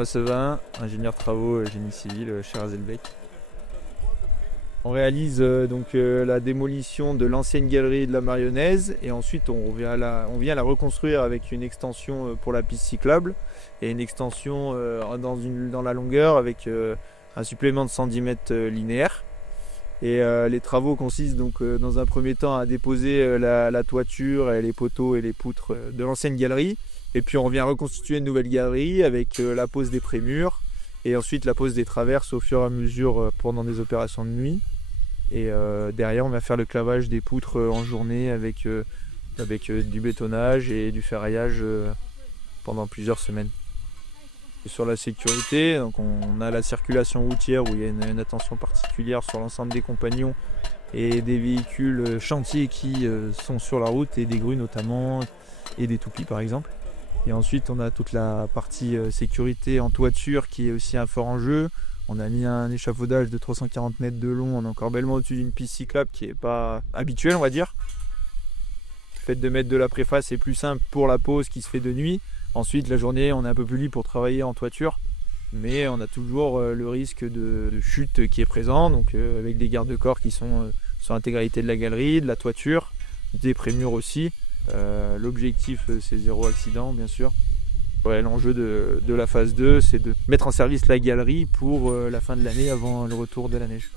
Thomas Sevin, ingénieur travaux génie civil chez Razelbeck. On réalise la démolition de l'ancienne galerie de la Marionnnaise et ensuite on vient la reconstruire avec une extension pour la piste cyclable et une extension dans la longueur avec un supplément de 110 mètres linéaires. Et les travaux consistent donc dans un premier temps à déposer la toiture et les poteaux et les poutres de l'ancienne galerie. Et puis on vient reconstituer une nouvelle galerie avec la pose des prémurs et ensuite la pose des traverses au fur et à mesure pendant des opérations de nuit. Et derrière on va faire le clavage des poutres en journée avec du bétonnage et du ferraillage pendant plusieurs semaines. Sur la sécurité, donc on a la circulation routière où il y a une attention particulière sur l'ensemble des compagnons et des véhicules chantiers qui sont sur la route et des grues notamment et des toupies par exemple. Et ensuite on a toute la partie sécurité en toiture qui est aussi un fort enjeu. On a mis un échafaudage de 340 mètres de long en encorbellement au-dessus d'une piste cyclable qui n'est pas habituelle on va dire. Le fait de mettre de la préface est plus simple pour la pose qui se fait de nuit. Ensuite, la journée, on est un peu plus libre pour travailler en toiture, mais on a toujours le risque de chute qui est présent, donc avec des garde-corps qui sont sur l'intégralité de la galerie, de la toiture, des prémurs aussi. L'objectif, c'est zéro accident, bien sûr. Ouais, l'enjeu de la phase 2, c'est de mettre en service la galerie pour la fin de l'année avant le retour de la neige.